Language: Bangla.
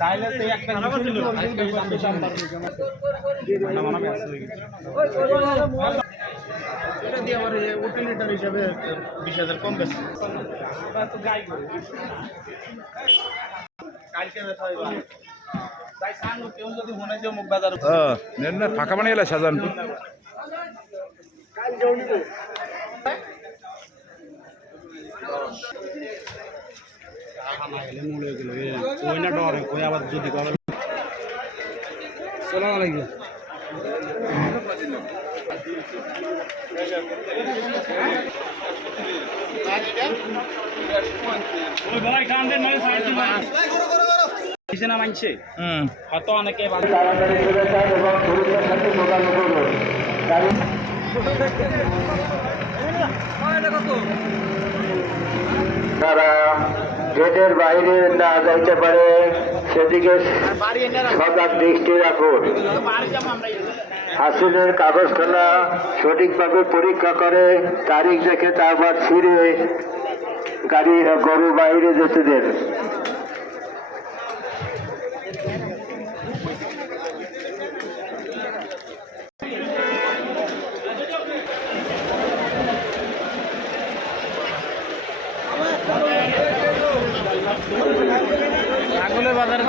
তাহলে তো একটা এটা দিয়ে আমার হোটেল লিটার হিসাবে 20,000 কম বেশি তো গাই করে কালকে তাই সামনে কেউ যদি মনে হয় মুখ বাজার নেন না ফাঁকা বানিয়ে এলা সাজান আবার যদি করে সালাম আলাইকুম মানছে কত অনেকে তারা গেটের বাইরে না যাইতে পারে সেদিকে সজাগ দৃষ্টি রাখুন। হাসিলের কাগজখানা সঠিকভাবে পরীক্ষা করে তারিখ দেখে তারপর ফিরে গরু বাইরে যেতে দেন। ছাগলের বাজারে